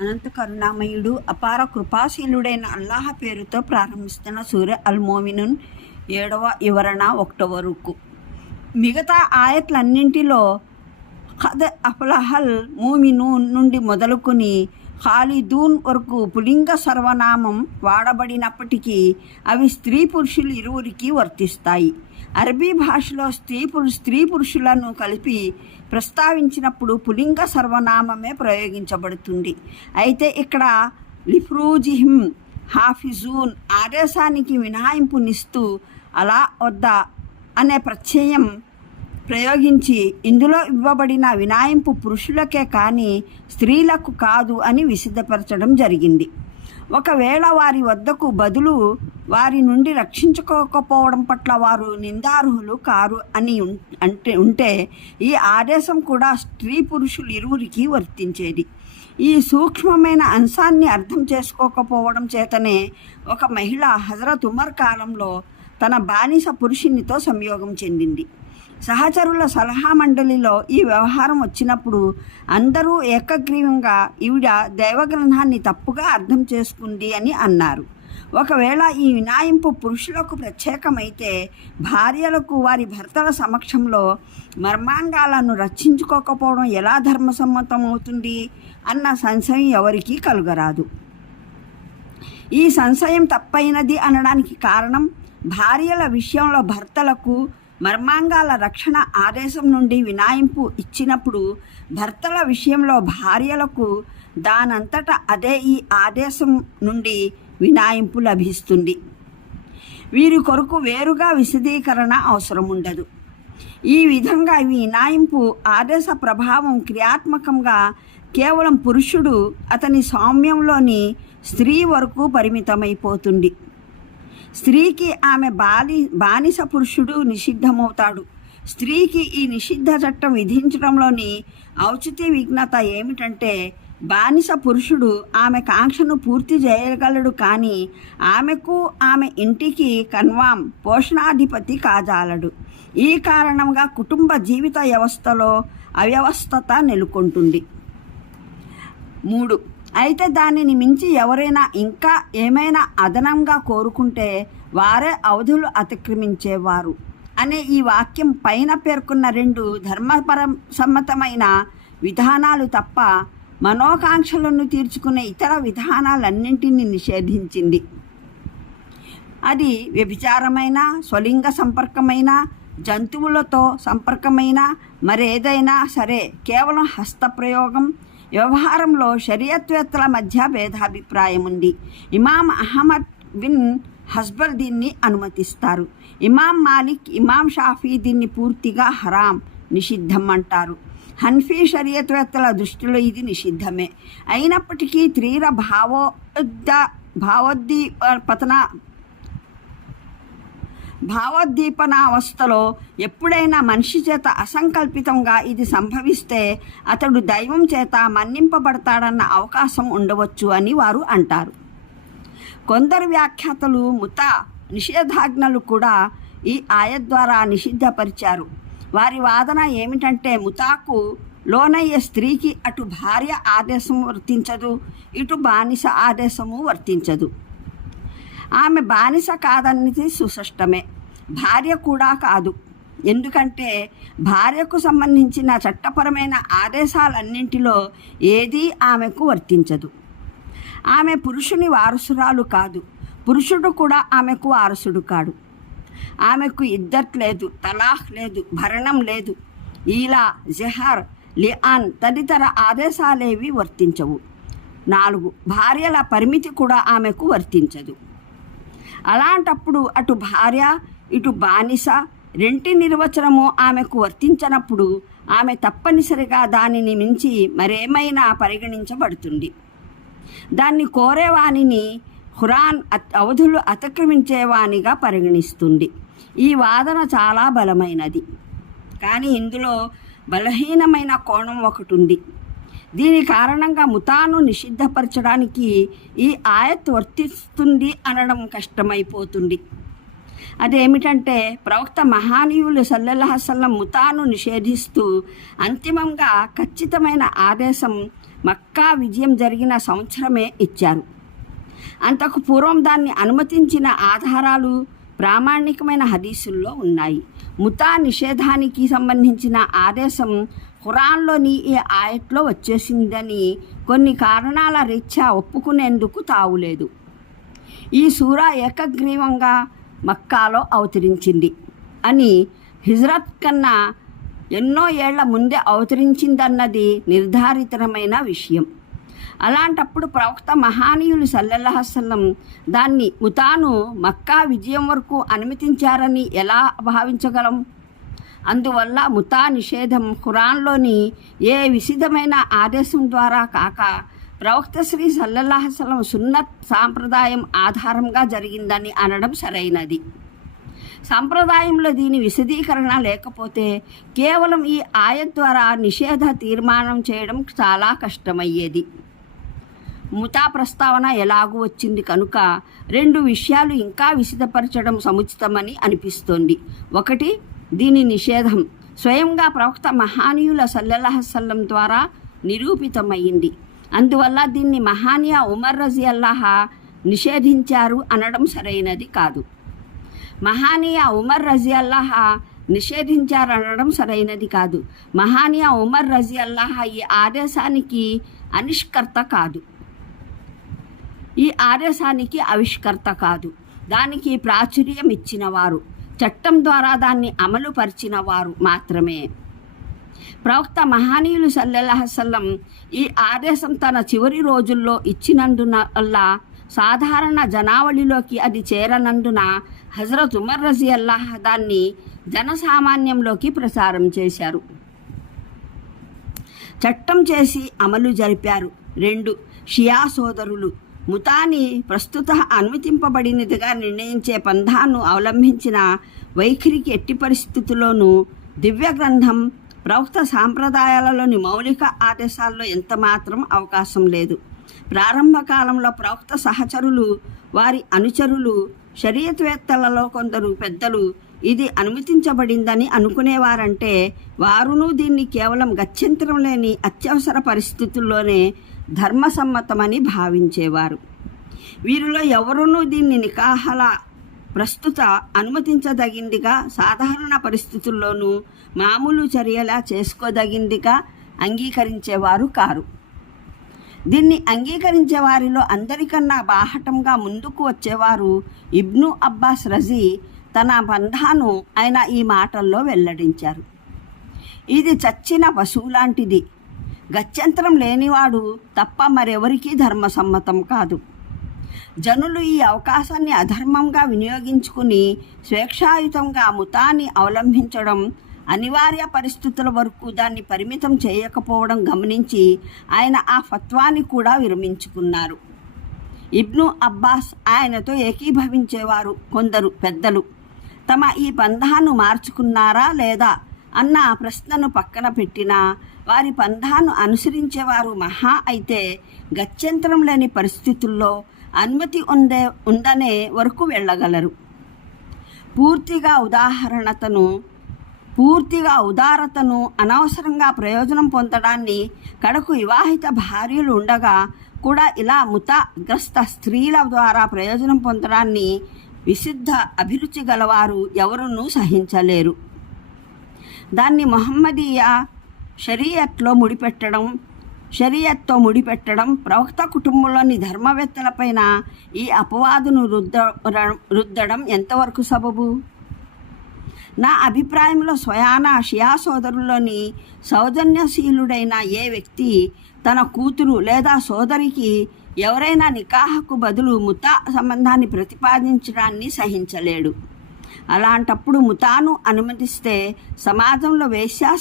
అనంత కరుణామయుడు అపార కృపాశీలుడైన అల్లాహ్ పేరుతో ప్రారంభిస్తున్న సూర్య అల్ మోమినున్ 7వ వివరణ 1వ రుకు. మిగతా ఆయట్లన్నింటిలో ఖద్ అఫ్లహల్ మోమినూన్ నుండి మొదలుకొని ఖాలిదూన్ వరకు పులింగ సర్వనామం వాడబడినప్పటికీ అవి స్త్రీ పురుషులు ఇరువురికి వర్తిస్తాయి. అరబీ భాషలో స్త్రీ పురుషులను కలిపి ప్రస్తావించినప్పుడు పులింగ సర్వనామమే ప్రయోగించబడుతుంది. అయితే ఇక్కడ లిఫ్రూజిహిం హాఫిజూన్ ఆదేశానికి మినహాయింపునిస్తూ అలా వద్ద అనే ప్రత్యయం ప్రయోగించి ఇందులో ఇవ్వబడిన వినాయింపు పురుషులకే కానీ స్త్రీలకు కాదు అని విసిద్ధపరచడం జరిగింది. ఒకవేళ వారి వద్దకు బదులు వారి నుండి రక్షించుకోకపోవడం పట్ల వారు నిందార్హులు కారు అని ఉంటే ఈ ఆదేశం కూడా స్త్రీ పురుషులు ఇరువురికి వర్తించేది. ఈ సూక్ష్మమైన అంశాన్ని అర్థం చేసుకోకపోవడం చేతనే ఒక మహిళ హజరత్ ఉమర్ కాలంలో తన బానిస పురుషునితో సంయోగం చెందింది. సహచరుల సలహా మండలిలో ఈ వ్యవహారం వచ్చినప్పుడు అందరూ ఏకగ్రీవంగా ఈవిడ దైవగ్రంథాన్ని తప్పుగా అర్థం చేసుకుంది అని అన్నారు. ఒకవేళ ఈ వినాయింపు పురుషులకు ప్రత్యేకమైతే భార్యలకు వారి భర్తల సమక్షంలో మర్మాంగాలను రక్షించుకోకపోవడం ఎలా ధర్మసమ్మతమవుతుంది అన్న సంశయం ఎవరికీ కలుగరాదు. ఈ సంశయం తప్పైనది అనడానికి కారణం భార్యల విషయంలో భర్తలకు మర్మాంగాల రక్షణ ఆదేశం నుండి వినాయింపు ఇచ్చినప్పుడు భర్తల విషయంలో భార్యలకు దానంతట అదే ఈ ఆదేశం నుండి వినాయింపు లభిస్తుంది. వీరి కొరకు వేరుగా విశదీకరణ అవసరం ఉండదు. ఈ విధంగా వినాయింపు ఆదేశ ప్రభావం క్రియాత్మకంగా కేవలం పురుషుడు అతని స్వామ్యంలోని స్త్రీ వరకు పరిమితమైపోతుంది. స్త్రీకి ఆమె బానిస పురుషుడు నిషిద్ధమవుతాడు. స్త్రీకి ఈ నిషిద్ధ చట్టం విధించడంలోని ఔచిత్య విఘ్నత ఏమిటంటే బానిస పురుషుడు ఆమె కాంక్షను పూర్తి చేయగలడు, కానీ ఆమెకు ఆమె ఇంటికి కన్వాం పోషణాధిపతి కాజాలడు. ఈ కారణంగా కుటుంబ జీవిత వ్యవస్థలో అవ్యవస్థత నెలకొంటుంది. 3. అయితే దానిని మించి ఎవరైనా ఇంకా ఏమైనా అదనంగా కోరుకుంటే వారే అవధులు అతిక్రమించేవారు అనే ఈ వాక్యం పైన పేర్కొన్న 2 ధర్మసమ్మతమైన విధానాలు తప్ప మనోకాంక్షలను తీర్చుకునే ఇతర విధానాలన్నింటినీ నిషేధించింది. అది వ్యభిచారమైన, స్వలింగ సంపర్కమైన, జంతువులతో సంపర్కమైన, మరేదైనా సరే కేవలం హస్తప్రయోగం వ్యవహారంలో షరియత్వేత్తల మధ్య భేదాభిప్రాయం ఉంది. ఇమాం అహ్మద్ బిన్ హస్బల్ దీన్ని అనుమతిస్తారు. ఇమాం మాలిక్, ఇమాం షాఫీ దీన్ని పూర్తిగా హరాం, నిషిద్ధం అంటారు. హన్ఫీ షరియత్వేత్తల దృష్టిలో ఇది నిషిద్ధమే. అయినప్పటికీ తీవ్ర భావోద్దీపనావస్థలో ఎప్పుడైనా మనిషి చేత అసంకల్పితంగా ఇది సంభవిస్తే అతడు దైవం చేత మన్నింపబడతాడన్న అవకాశం ఉండవచ్చు అని వారు అంటారు. కొందరు వ్యాఖ్యాతలు ముతా నిషేధాజ్ఞలు కూడా ఈ ఆయత్ ద్వారా నిషిద్ధపరిచారు. వారి వాదన ఏమిటంటే ముతాకు లోనయ్యే స్త్రీకి అటు భార్య ఆదేశం వర్తించదు, ఇటు బానిస ఆదేశము వర్తించదు. ఆమె బానిస కాదన్నది సుస్పష్టమే, భార్య కూడా కాదు. ఎందుకంటే భార్యకు సంబంధించిన చట్టపరమైన ఆదేశాలన్నింటిలో ఏదీ ఆమెకు వర్తించదు. ఆమె పురుషుని వారసురాలు కాదు, పురుషుడు కూడా ఆమెకు వారసుడు కాడు. ఆమెకు ఇద్దత్ లేదు, తలాఖ్ లేదు, భరణం లేదు, ఈలా, జహర్, లిఆన్ తదితర ఆదేశాలేవి వర్తించవు. 4 భార్యల పరిమితి కూడా ఆమెకు వర్తించదు. అలాంటప్పుడు అటు భార్య ఇటు బానిస రెంటి నిర్వచనము ఆమెకు వర్తించనప్పుడు ఆమె తప్పనిసరిగా దానిని మించి మరేమైనా పరిగణించబడుతుంది. దాన్ని కోరేవానిని ఖురాన్ అవధులు అతిక్రమించేవానిగా పరిగణిస్తుంది. ఈ వాదన చాలా బలమైనది, కానీ ఇందులో బలహీనమైన కోణం ఒకటి ఉంది. దీని కారణంగా ముతాను నిషిద్ధపరచడానికి ఈ ఆయత్ వర్తిస్తుంది అనడం కష్టమైపోతుంది. అదేమిటంటే ప్రవక్త మహానీయులు సల్లల్లాహు అలైహి వసల్లం ముతాను నిషేధిస్తూ అంతిమంగా ఖచ్చితమైన ఆదేశం మక్కా విజయం జరిగిన సంవత్సరమే ఇచ్చారు. అంతకు పూర్వం దాన్ని అనుమతించిన ఆధారాలు ప్రామాణికమైన హదీసుల్లో ఉన్నాయి. ముతా నిషేధానికి సంబంధించిన ఆదేశం ఖురాన్లోని ఈ ఆయట్లో వచ్చేసిందని కొన్ని కారణాల రీత్యా ఒప్పుకునేందుకు తావులేదు. ఈ సూరా ఏకగ్రీవంగా మక్కాలో అవతరించింది అని, హిజ్రత్ కన్నా ఎన్నో ఏళ్ల ముందే అవతరించిందన్నది నిర్ధారితమైన విషయం. అలాంటప్పుడు ప్రవక్త మహానీయులు సల్లల్లాహు అలైహి వసల్లం దాన్ని ముతాను మక్కా విజయం వరకు అనుమతించారని ఎలా భావించగలం? అందువల్ల ముతా నిషేధం ఖురాన్లోని ఏ విశిదమైన ఆదేశం ద్వారా కాక ప్రవక్త శ్రీ సల్లల్లాహు అలైహి వసల్లం సున్నత్ సాంప్రదాయం ఆధారంగా జరిగిందని అనడం సరైనది. సంప్రదాయంలో దీని విశదీకరణ లేకపోతే కేవలం ఈ ఆయత్ ద్వారా నిషేధ తీర్మానం చేయడం చాలా కష్టమయ్యేది. ముతా ప్రస్తావన ఎలాగూ వచ్చింది కనుక 2 విషయాలు ఇంకా విశదపరచడం సముచితమని అనిపిస్తోంది. ఒకటి, దీని నిషేధం స్వయంగా ప్రవక్త మహానీయుల సల్లల్లాహు అలైహి వసల్లం ద్వారా నిరూపితమైంది. అందువల్ల దీన్ని మహానీయ ఉమర్ రజియల్లాహు నిషేధించారు అనడం సరైనది కాదు. మహానీయ ఉమర్ రజియల్లాహు నిషేధించారనడం సరైనది కాదు. మహానీయ ఉమర్ రజియల్లాహు ఈ ఆదేశానికి అనిష్కర్త కాదు, ఈ ఆదేశానికి ఆవిష్కర్త కాదు. దానికి ప్రాచుర్యం ఇచ్చినవారు, చట్టం ద్వారా దాన్ని అమలు పరిచిన వారు మాత్రమే. ప్రవక్త మహానీయులు సల్లల్లాహు అలైహి వసల్లం ఈ ఆదేశం తన చివరి రోజుల్లో ఇచ్చినందువల్ల సాధారణ జనావళిలోకి అది చేరనందున హజరత్ ఉమర్ రజియల్లాహు దాన్ని జనసామాన్యంలోకి ప్రసారం చేశారు, చట్టం చేసి అమలు జరిపారు. 2, షియా సోదరులు ముతాని ప్రస్తుత అనుమతింపబడినదిగా నిర్ణయించే పంథాను అవలంబించిన వైఖరికి ఎట్టి పరిస్థితుల్లోనూ దివ్య గ్రంథం ప్రవక్త సాంప్రదాయాలలోని మౌలిక ఆదేశాల్లో ఎంతమాత్రం అవకాశం లేదు. ప్రారంభ కాలంలో ప్రవక్త సహచరులు, వారి అనుచరులు, షరియత్వేత్తలలో కొందరు పెద్దలు ఇది అనుమతించబడిందని అనుకునేవారంటే వారును దీన్ని కేవలం గత్యంతరం లేని అత్యవసర పరిస్థితుల్లోనే ధర్మసమ్మతమని భావించేవారు. వీరిలో ఎవరునూ దీన్ని నికాహల ప్రస్తుత అనుమతించదగిందిగా, సాధారణ పరిస్థితుల్లోనూ మామూలు చర్యలా చేసుకోదగిందిగా అంగీకరించేవారు కారు. దీన్ని అంగీకరించే వారిలో అందరికన్నా బాహటంగా ముందుకు వచ్చేవారు ఇబ్ను అబ్బాస్ రజీ తన పంథాను ఆయన ఈ మాటల్లో వెల్లడించారు. ఇది చచ్చిన పశువు లాంటిది, గత్యంతరం లేనివాడు తప్ప మరెవరికీ ధర్మసమ్మతం కాదు. జనులు ఈ అవకాశాన్ని అధర్మంగా వినియోగించుకుని స్వేచ్ఛాయుతంగా ముతాని అవలంబించడం, అనివార్య పరిస్థితుల వరకు దాన్ని పరిమితం చేయకపోవడం గమనించి ఆయన ఆ ఫత్వాని కూడా విరమించుకున్నారు. ఇబ్ను అబ్బాస్ ఆయనతో ఏకీభవించేవారు. కొందరు పెద్దలు తమ ఈ పంథాను మార్చుకున్నారా లేదా అన్న ప్రశ్నను పక్కన పెట్టినా వారి పంథాను అనుసరించేవారు మహా అయితే గత్యంతరం లేని పరిస్థితుల్లో అనుమతి ఉందనే వరకు వెళ్ళగలరు. పూర్తిగా ఉదారతను, అనవసరంగా ప్రయోజనం పొందడాన్ని, కడకు వివాహిత భార్యలు ఉండగా కూడా ఇలా ముతాగ్రస్త స్త్రీల ద్వారా ప్రయోజనం పొందడాన్ని విశుద్ధ అభిరుచి గలవారు ఎవరునూ సహించలేరు. దాన్ని మొహమ్మదీయ షరియత్తో ముడిపెట్టడం, ప్రవక్త కుటుంబంలోని ధర్మవేత్తలపైన ఈ అపవాదును రుద్దడం ఎంతవరకు సబబు? నా అభిప్రాయంలో స్వయాన షియా సోదరుల్లోని సౌజన్యశీలుడైన ఏ వ్యక్తి తన కూతురు లేదా సోదరికి ఎవరైనా నికాహకు బదులు ముతా సంబంధాన్ని ప్రతిపాదించడాన్ని సహించలేడు. అలాంటప్పుడు ముతాను అనుమతిస్తే సమాజంలో వేశ్యా